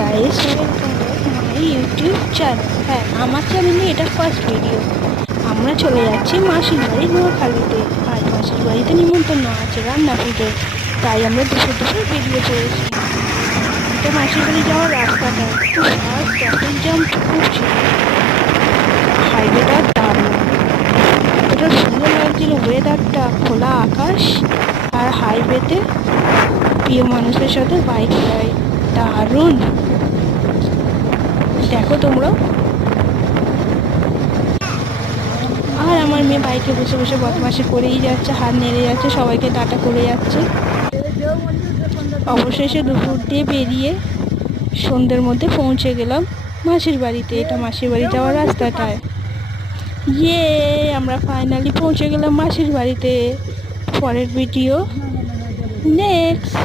Guys, welcome back my YouTube channel. হ্যাঁ, আমার চ্যানেলে এটা ফার্স্ট ভিডিও। আমরা চলে যাচ্ছি মাসির বাড়ি নোয়াখালীতে। আজ মাসির বাড়িতে নিমন্ত্রণ আছে রান্না পুজো, তাই আমরা দুপুর বেরিয়ে পড়েছি। এটা মাসির বাড়ি যাওয়ার রাস্তাটা একটু ফার্স্ট, ট্রাফিক জ্যাম খুব ছিল। হাইওয়েটা দারুণ, এতটা সুন্দর লাগছিল ওয়েদারটা, খোলা আকাশ আর হাইওয়েতে প্রিয় মানুষের সাথে বাইক রাইড, দারুণ। দেখো তোমরা। আর আমার মেয়ে বাইকে বসে বসে বদমাশি করেই যাচ্ছে, হাত নেড়ে যাচ্ছে, সবাইকে টাটা করে যাচ্ছে। অবশেষে দুপুর দিয়ে বেরিয়ে সন্ধ্যের মধ্যে পৌঁছে গেলাম মাসির বাড়িতে। এটা মাসির বাড়ি যাওয়ার রাস্তাটায়। ইয়ে, আমরা ফাইনালি পৌঁছে গেলাম মাসির বাড়িতে। পরের ভিডিও নেক্সট।